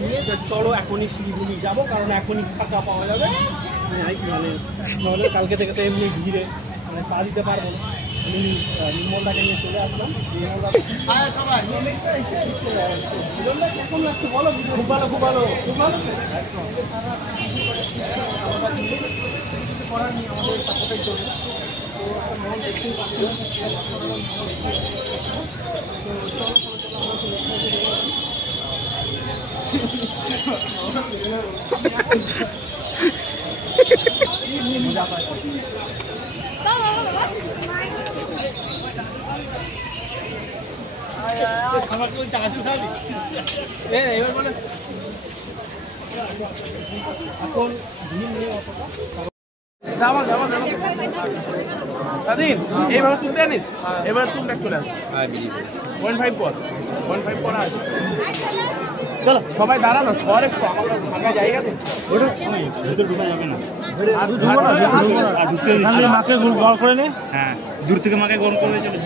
নিয়ে চলো এখনই শিলিগুড়ি যাবো, কারণ এখনই ফাঁকা পাওয়া যাবে, মানে কালকে থেকে তো এমনি ভিড়ে মানে পা দিতে পারবো না। আমি নির্মলদাকে নিয়ে চলে আসলাম। কেমন লাগছে বলো? খুব ভালো, খুব ভালো, খুব ভালো। করার নেই, আমাদের সাপোর্টের জন্য। তো একটা মহল দেখতেই পাচ্ছি। এবার বলে এখন স্বাধীন এইভাবে তুলতে জানিস? এবার তুমি ব্যাক চলে আসো। 1.5 পর 1.5 পর আসো। চলো সবাই দাঁড়ানো, সর একটু আমার ফাঁকা জায়গাতে। ওটা ভিতরে ঢুকা যাবে না, আর ঢুকতে মাকে গোল করে নে। হ্যাঁ, দূর থেকে মাকে গোল করে চলে।